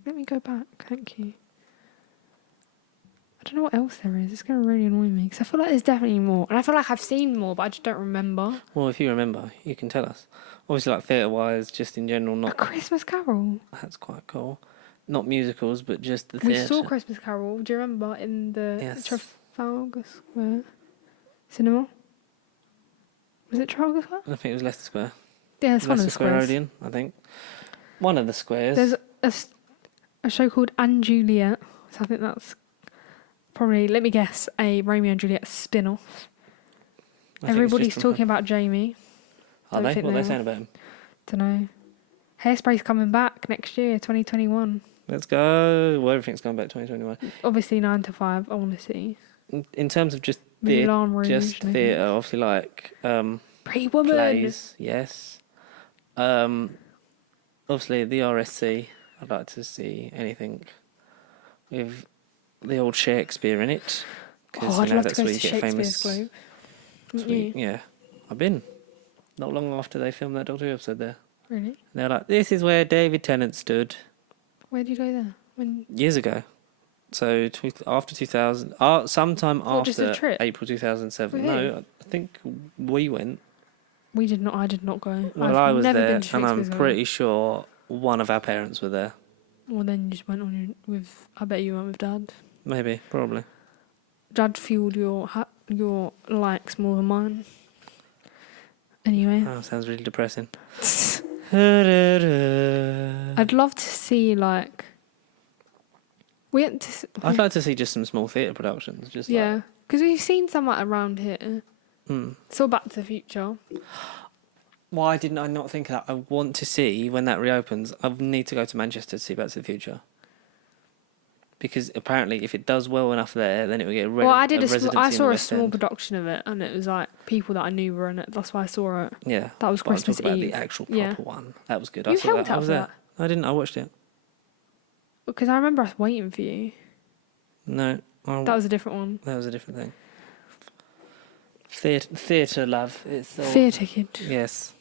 Let me go back. Thank you. I don't know what else there is. It's going to really annoy me because I feel like there's definitely more. And I feel like I've seen more, but I just don't remember. Well, if you remember, you can tell us. Obviously, like theatre-wise, just in general, A not... Christmas Carol. That's quite cool. Not musicals, but just the We theatre. saw Christmas Carol. Do you remember in the Yes. Trafalgar Square cinema? Was it Trafalgar Square? I think it was Leicester Square. Yeah, it's one of the Leicester Square squares. Odeon, I think. One of the squares. There's a show called Anne Juliet. So I think that's probably, let me guess, a Romeo and Juliet spin-off. I think it's Everybody's just talking about Jamie. Are they? What are they saying about him? Don't know. Hairspray's coming back next year, 2021. Let's go. Well, everything's going back 2021. Obviously 9 to 5, I want to see. In terms of just Moulin Rouge, just maybe. theatre, obviously like Pretty Woman. plays, yes. Obviously the RSC, I'd like to see anything with the old Shakespeare in it. Oh, I'd love to that's go where to you get Shakespeare's famous. Globe. That's Wouldn't where you? yeah, I've been. Not long after they filmed that Doctor Who episode there. Really? And they're like, this is where David Tennant stood Where did you go there? When? years ago. So after 2000, sometime What, just a after trip? April 2007. For No, who? I think we went. We did not. I did not go. Well, I've I was never there, been to and I'm Shakespeare's Globe. pretty sure one of our parents were there. Well, then you just went on with. I bet you went with Dad. Maybe, probably. Dad fueled your likes more than mine. Anyway, Oh, sounds really depressing. I'd love to see like. We went to. I'd like to see just some small theatre productions. Just Yeah, because we've seen some like around here. Like, Saw Back to the Future. Why didn't I not think of that? I want to see when that reopens. I need to go to Manchester to see Back to the Future. Because apparently, if it does well enough there, then it will get a Well, I did. residency I in the saw a West small End. production of it, and it was like people that I knew were in it. That's why I saw it. Yeah, That was but I'm Christmas talking about Eve. the actual Yeah. proper one. That was good. You I saw held that. I out was for there. that? I didn't. I watched it. Because I remember us waiting for you. No, That was a different one. that was a different thing. Theatre love. It's all, Theatre kid. Yes.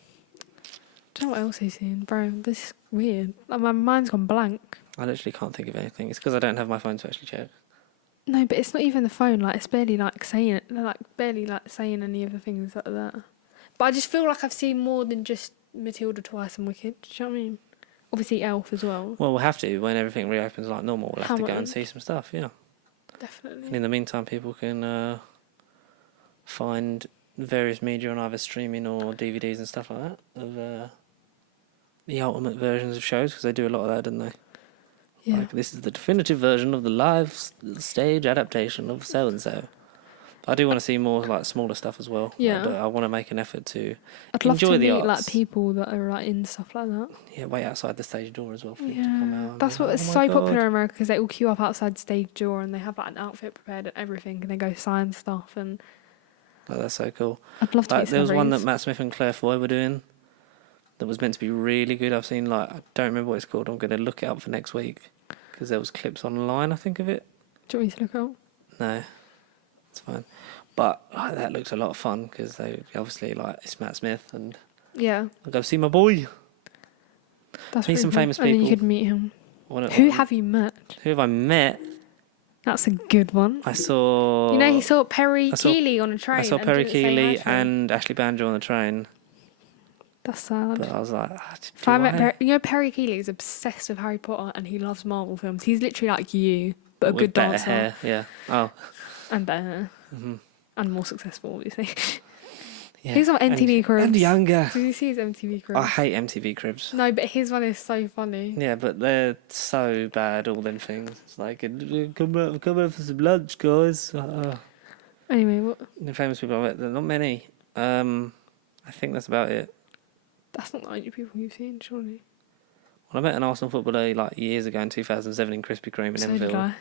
Do you know what else he's seen? Bro, this is weird. Like, my mind's gone blank. I literally can't think of anything. It's because I don't have my phone to actually check. No, but it's not even the phone. Like, it's barely like saying it. Like, barely like saying any of the things like that. But I just feel like I've seen more than just Matilda twice and Wicked. Do you know what I mean? Obviously, Elf as well. Well, we'll have to when everything reopens like normal. We'll have to go and Hamilton. see some stuff. Yeah. Definitely. And in the meantime, people can find various media on either streaming or DVDs and stuff like that of the ultimate versions of shows, because they do a lot of that, don't they? Yeah. Like, this is the definitive version of the live stage adaptation of so and so. I do want to see more like smaller stuff as well. Yeah. I want to make an effort to I'd love enjoy to the meet like arts. people that are like in stuff like that. wait outside the stage door as well for you to come out. Yeah, and that's be what like, it's "Oh so my popular God." in America because they all queue up outside stage door and they have like an outfit prepared and everything and they go sign stuff and Oh, that's so cool. I'd love to Like, meet there was one that celebrities. Matt Smith and Claire Foy were doing that was meant to be really good. I've seen, like, I don't remember what it's called. I'm going to look it up for next week because there was clips online, I think, of it. Do you want me to look up? No, it's fine. But like, that looks a lot of fun because they obviously, like, it's Matt Smith and Yeah. I'll go see my boy. That's Meet pretty some cool. famous And then you people. could meet him. What- Who have you met? Who have I met? That's a good one. I saw. You know, he saw Perry I saw- Keeley on a train. I saw and Perry didn't say hi Keeley to him. and Ashley Banjo on the train, That's sad. but I was like, If I met Perry, you know, Perry Keeley is obsessed with Harry Potter and he loves Marvel films. He's literally like you, but a with good better dancer. hair, yeah. Oh, And better hair. mm-hmm. And more successful, obviously. Yeah. He's on MTV Cribs. And younger. Did you see his MTV Cribs? I hate MTV Cribs. No, but his one is so funny. Yeah, but they're so bad, all them things. It's like, come out for some lunch, guys. Anyway, what? The famous people I met, there are not many. I think that's about it. That's not the only people you've seen, surely. Well, I met an Arsenal footballer like years ago in 2007 in Krispy Kreme in So did Enfield. I.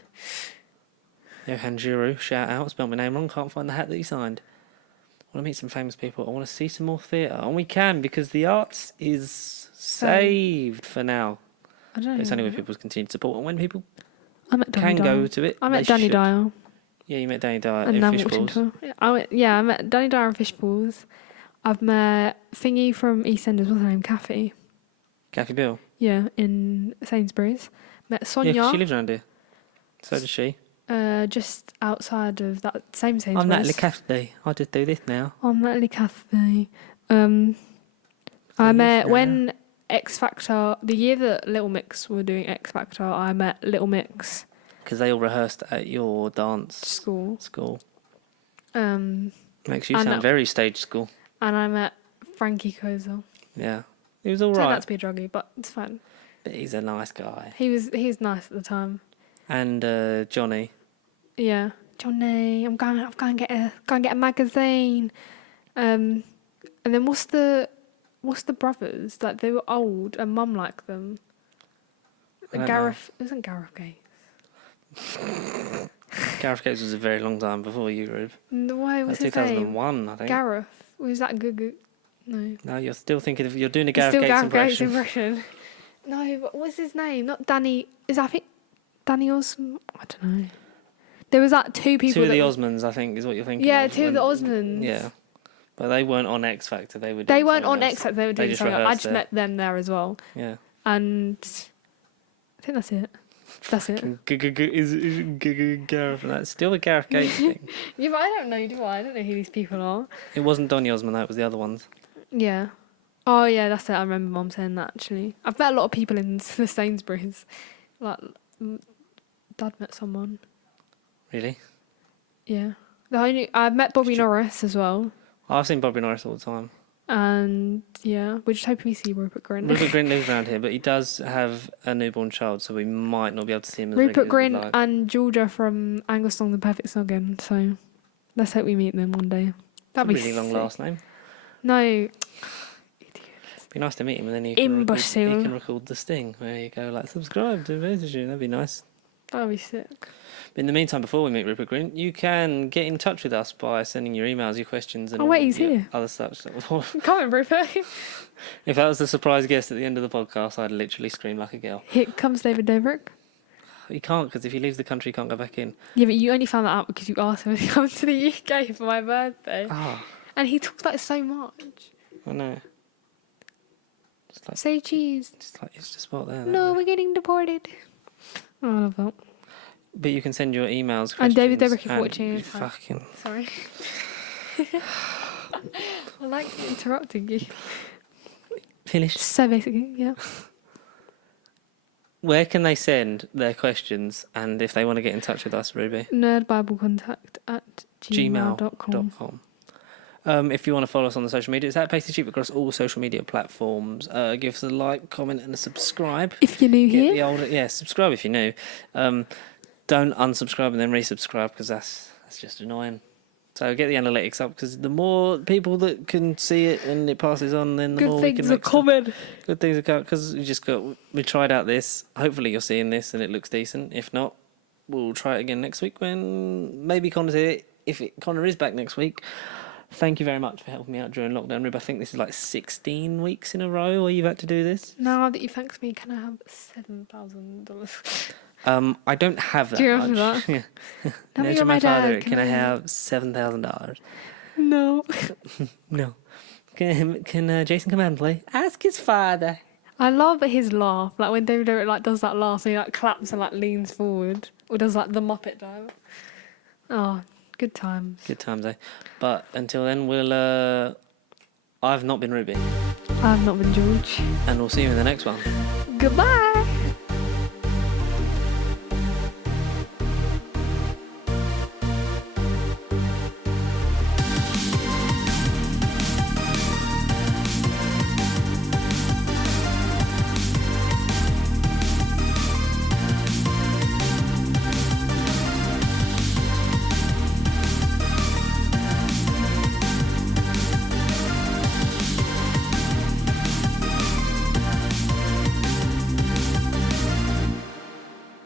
Johan Giroud, shout out, spelled my name wrong, can't find the hat that he signed. I want to meet some famous people. I want to see some more theatre. And we can, because the arts is saved for now. I don't know. It's only when people continue to support, and when people I met Danny can Dyer. go to it. I met they Danny should. Dyer. Yeah, you met Danny Dyer And in then walked Fishballs. into I met Danny Dyer and Fishballs. I've met Thingy from EastEnders, what's her name? Kathy. Kathy Bill. Yeah, in Sainsbury's. Met Sonia. Yeah, 'cause she lives around here. So does she. Just outside of that same Sainsbury's. I'm Natalie Cathy. I just do this now. I'm Natalie Cathy. I met when X Factor, the year that Little Mix were doing X Factor, I met Little Mix Because they all rehearsed at your dance school. Makes you and sound that- very stage school. And I met Frankie Kozel. Yeah. He was all Turned out right. to be a druggie, but it's fine. But he's a nice guy. He was nice at the time. And Johnny. Yeah, Johnny, I'm going to get a magazine. And then what's the brothers? Like they were old and Mum liked them. I don't Gareth isn't Gareth Gates. Gareth Gates was a very long time before you, Rube. No way, That's what's his name? 2001, I think. Gareth. Was that good? No. No, you're still thinking of... You're doing a It's Gareth still Gates Gareth impression. Gates impression. No, but what's his name? Not Danny. Is that I think Danny Osmond? I don't know. There was like two people. Two of the Osmonds, I think, is what you're thinking Yeah, of. two of the Osmonds. Yeah. But they weren't on X Factor. They were. They doing weren't on something X else. Factor. They were doing just something else. I rehearsed just it. met them there as well. Yeah. And I think that's it. That's it. Gareth. That's still a Gareth Gates thing. Yeah, but I don't know, do I? I don't know who these people are. It wasn't Donny Osmond. That was the other ones. Yeah. Oh, yeah, that's it. I remember Mum saying that, actually. I've met a lot of people in the Sainsbury's. Like, Dad met someone. Really? Yeah. I've met Bobby Norris as well. I've seen Bobby Norris all the time. And, yeah, we're just hoping we see Rupert Grint. Rupert Grint lives around here, but he does have a newborn child, so we might not be able to see him as Rupert regularly as we'd Grint like. and Georgia from Angus Thong, The Perfect Snoggin. So let's hope we meet them one day. That'd It's a be really long sick. last name. No. Be nice to meet him, and then you Imbecile. can record the sting where you go like subscribe to Message You. That'd be nice. That'd be sick. But in the meantime, before we meet Rupert Grint, you can get in touch with us by sending your emails, your questions, and Oh, all wait, he's your here. other such. Come on, Rupert. If that was the surprise guest at the end of the podcast, I'd literally scream like a girl. Here comes David Dobrik. He can't, because if he leaves the country, he can't go back in. Yeah, but you only found that out because you asked him to come to the UK for my birthday. Ah, And he talks about it so much. I know. Say cheese. It's just spot there. No, we're getting deported. Oh, I love that. But you can send your emails. And David questions, Dobrik, if you're and watching, you it's fine. fucking. Sorry. I like interrupting you. Finished. So basically, yeah. Where can they send their questions, and if they want to get in touch with us, Ruby? nerdbiblecontact@gmail.com. If you want to follow us on the social media, it's at Pasty Cheap across all social media platforms. Give us a like, comment, and a subscribe. If you're new Get here. subscribe if you're new. Don't unsubscribe and then resubscribe, because that's just annoying. So get the analytics up, because the more people that can see it and it passes on, then the Good more we can things are make stuff. coming. Good things are coming, because we tried out this. Hopefully you're seeing this and it looks decent. If not, we'll try it again next week when maybe Connor's here. If Connor is back next week. Thank you very much for helping me out during lockdown, Rib. I think this is like 16 weeks in a row where you've had to do this. Now that you thanked me, can I have $7,000? I don't have that Do you remember much. that? Yeah. Now that Nudge you're my my father, dad, can I have $7,000? No. No. Can Jason come out and play? Ask his father. I love his laugh. Like when David Dobrik like does that laugh and he like claps and like leans forward. Or does like the Muppet dive. Oh, good times. Good times, eh? But until then, I've not been Ruby. I've not been George. And we'll see you in the next one. Goodbye.